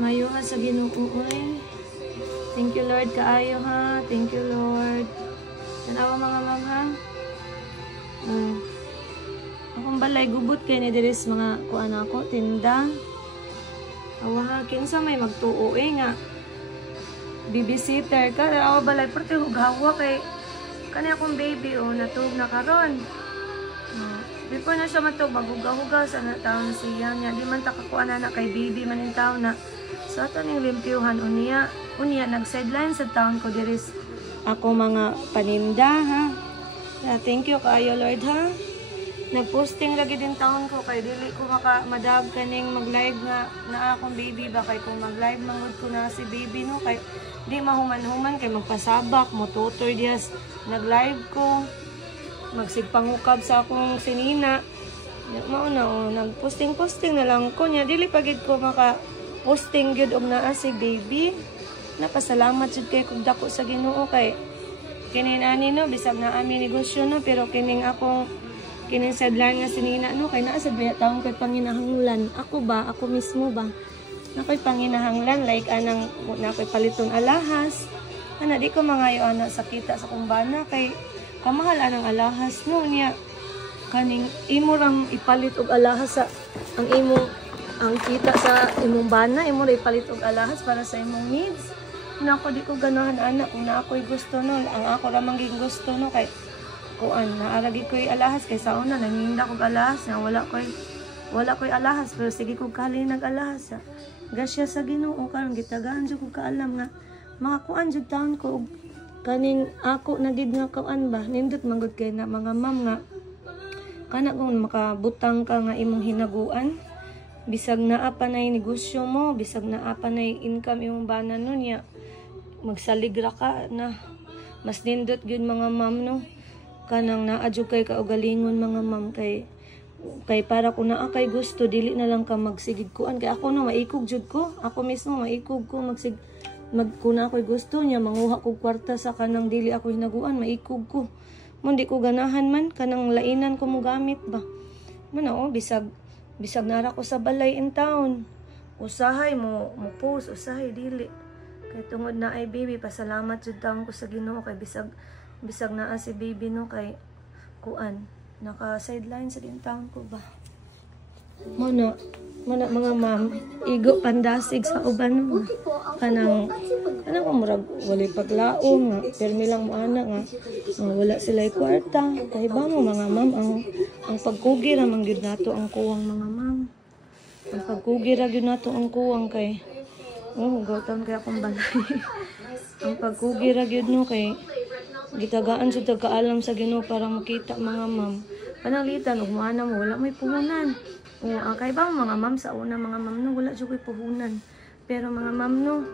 Mayo ha sa Ginoo oy. Thank you Lord kaayo ha. Thank you Lord. Tanawa mga ma'am ha. Akong balay gubot kay ni diris mga kuan ako tinda. Awa ha kinsa may magtuo nga. Babysitter ka awa balay perti hugawa kay kani akong baby natug na karon. Before na siya matug maghugaw-hugaw sa taon siya niya di man ta kakuan na kay baby man in taon na. So ato ning limpyuhan unya nag-sideline sa taon ko diris ako mga paninda ha. Thank you kaayo Lord ha. Nagposting lagi din taon ko kay dili ko madab kaning mag-live nga na akong baby ba kay kung mag-live mangud ko na si baby no kay di mahuman-human kay magpasabak mo tutor diyas nag-live ko magsigpangukab sa akong sinina mao na nagposting na lang ko nya dili pagid ko maka-posting gyud og naa si baby. Napasalamat jud kay kog dako sa Ginoo kay kinin ani no bisag na ami negosyo no pero kining akong kining sadlan nga sinina no kay naa sad baya taong kay panginahanglan ako mismo ba na koy panginahanglan like anang na koy paliton alahas ana di ko mangayo ana sa kita sa kumbana kay kamahal anang alahas no niya kaning imo ram ipalit og alahas sa ang kita sa imong bana imo ra ipalit og alahas para sa imong needs. Na ako di ko ganahan anak kung na ako'y gusto no ang ako ra mangging gusto no kay kuan naaragi ko'y alahas kay sa una nanginda kog alahas na wala ko'y alahas pero sige kog kali nag-alahas gasya sa Ginoo karon gitagaan jud kog kaalam nga makakuan jud taon ko kaning ako na gid nga kuan ba nindot manggod kay na mga ma'am nga kana kung makabutang ka nga imong hinaguan bisag naa pa nay negosyo mo bisag naa pa nay income imong bana no niya magsaligra ka na mas nindot gyud mga ma'am no kanang naadyo kay kaugalingon mga ma'am kay para kung naa kay gusto dili na lang ka magsigid kuan kay ako no maikog jud ko ako mismo maikog ko kung ako'y gusto niya manguha kog kwarta sa kanang dili ako hinaguan maikog ko mo di ko ganahan man kanang lainan ko mo gamit ba man bisag nara ko sa balay in town usahay mo post usahay dili kay tungod na ay baby pasalamat jud taon ko sa Ginoo kay bisag naa si baby no kay kuan naka sideline sa din taon ko ba Muna mga ma'am, igo pandasig sa uban mo. Kanang ko murag walay paglaom nga, permi lang mo ana nga wala sila'y kwarta. Kay ba mo mga ma'am ang pagkugi ra man gyud nato ang kuwang mga ma'am. Ang pagkugi ra gyud nato ang kuwang kay gawton kay akong balay. Ang pagkugi ra gyud no kay gitagaan jud kaalam sa Ginoo para makita mga ma'am. Panalitan ug moana mo wala may puhunan. Kay ba mga ma'am sa una mga ma'am no wala jud koy puhunan pero mga ma'am no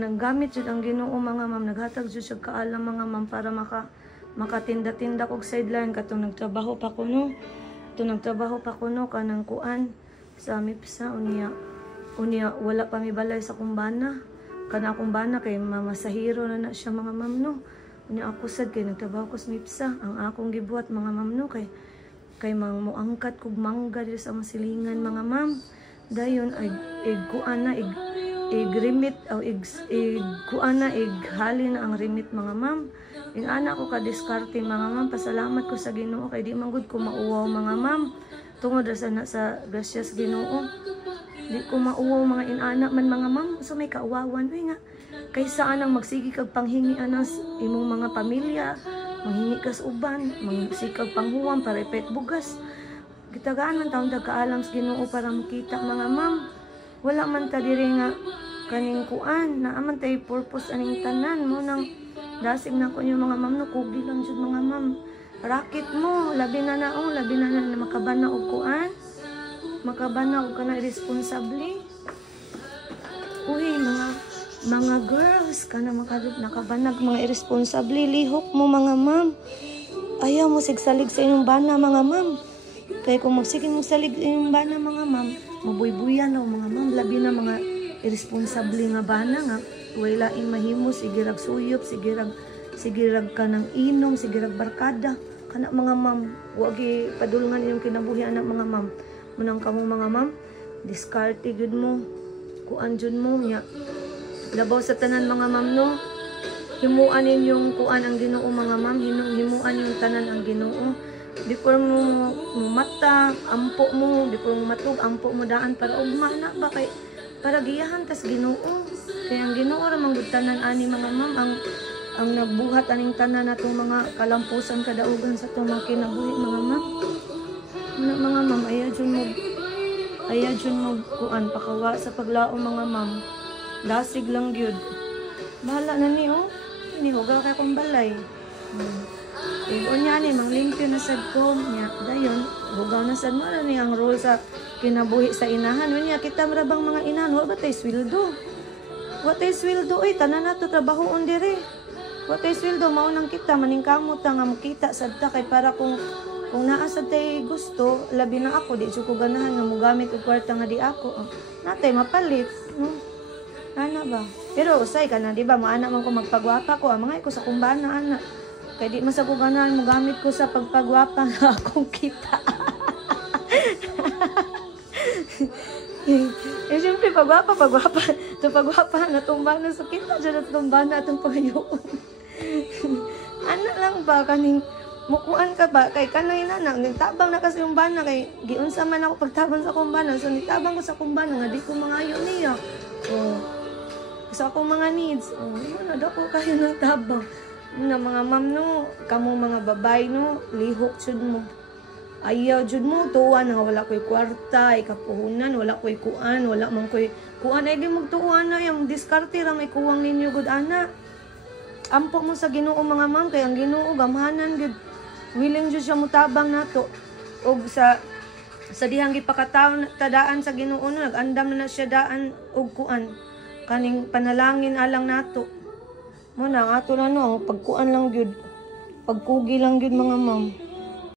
naggamit jud ang Ginoo mga ma'am naghatag jud siya kaalam mga ma'am para makatinda-tinda kog sideline katong nagtrabaho pa ko no kanang kuan sa MIPSA unya wala pa mi balay sa kumbana kana akong bana kay mamasahiro na siya mga ma'am no unya ako sad kay nagtrabaho ko sa MIPSA ang akong gibuhat mga ma'am no kay muangkat kog mangga diri sa masilingan mga ma'am dayon ay kuan na ig-remit o kuan na ighali na ang remit mga ma'am ing ana ko ka diskarte mga ma'am pasalamat ko sa Ginoo kay di man gud ko mauwaw mga ma'am tungod sa grasya sa Ginoo di ko mauwaw mga inana man mga ma'am so may kauwawan nga kaysa anang magsigi kag panghingi anas imong mga pamilya manghingi kas uban, mangsikag panghuwam para ipet bugas. Gitagaan man taon kaalam sa Ginoo para makita mga ma'am. Wala man ta diri nga kaning kuan, naaman tay purpose aning tanan mo nang dasig na ko yung mga ma'am no kugi lang jud mga ma'am. Rakit mo, labi na makabana og kuan. Makabana og kana responsable. Uy, mga girls kana nakabanag mga irresponsible lihok mo mga ma'am ayaw mo sigsalig sa inyong bana mga ma'am kay kung magsige mo salig inyong bana mga ma'am mabuybuyan na mga ma'am labi na mga irresponsible nga bana nga wala in mahimo sigirag suyop sigirag ka ng inom sigirag barkada kana mga ma'am wagi padulngan inyong kinabuhi anak mga ma'am munang kamo mga ma'am diskarte gyud mo, kuan jud mo nya. Labaw sa tanan mga ma'am no, himuan ninyong kuan ang Ginoo mga ma'am, himuan yung tanan ang Ginoo. Before mo mata, ampo mo, before mo matug, ampo mo daan para ugma na ba kay para giyahan tas Ginoo. Kaya ang Ginoo ra man gud tanan ani mga ma'am ang nagbuhat aning tanan natong mga kalampusan kadaugan sa atong mga kinabuhi mga ma'am. Mga ma'am aya jud mo kuan pakawa sa paglaom mga ma'am. Lasig lang gyud. Bahala na ni oh. Ni hugaw kay kong balay. Unya ni manglimpyo na sad ko nya dayon hugaw na sad mo ni ang role sa kinabuhi sa inahan. Unya kita marabang mga inahan wa ba tay sweldo. Wa tay sweldo oy tanan nato trabahoon dire. Wa tay sweldo mao nang kita maningkamot nga makita sad ta kay para kung naa sad tay gusto labi na ako di jud ko ganahan nga mogamit og kwarta nga di ako. Natay mapalit no. Ana ba? Pero usay ka na, di ba? Maana man ko magpagwapa ko. Mga ko sa kumbana, ana. Kaya di man sa kuganan, magamit ko sa pagpagwapa nga akong kita. Siyempre, pagwapa. Ito pagwapa, natumbana sa kita. Diyan natumbana itong pangayoon. Ana lang ba? Kaning mukuan ka ba? Kay kanay na, nagtabang na kasi yung bana. Kay giunsa man ako pagtabang sa kumbana. So, nitabang ko sa kumbana nga, di ko mangayo niya. Sa akong mga needs, yun, ko kayo ng tabang. Na mga ma'am no, kamo mga babay no, lihok jud mo. Ayaw jud mo, tuwan nga wala ko'y kwarta, ikapuhunan, wala ko'y kuan, wala man ko'y kuan, ay di magtuuan na, yung diskarte ra may kuwang ninyo gud ana. Ampo mo sa Ginoo mga ma'am, kay ang Ginoo gamhanan gud. Willing jud siya mutabang nato. Og sa dihang gipakataon tadaan sa Ginoo no, nag-andam na siya daan og kuan. Kaning panalangin alang nato. Mo na ato na no, pagkuan lang gyud. Pagkugi lang gyud mga ma'am.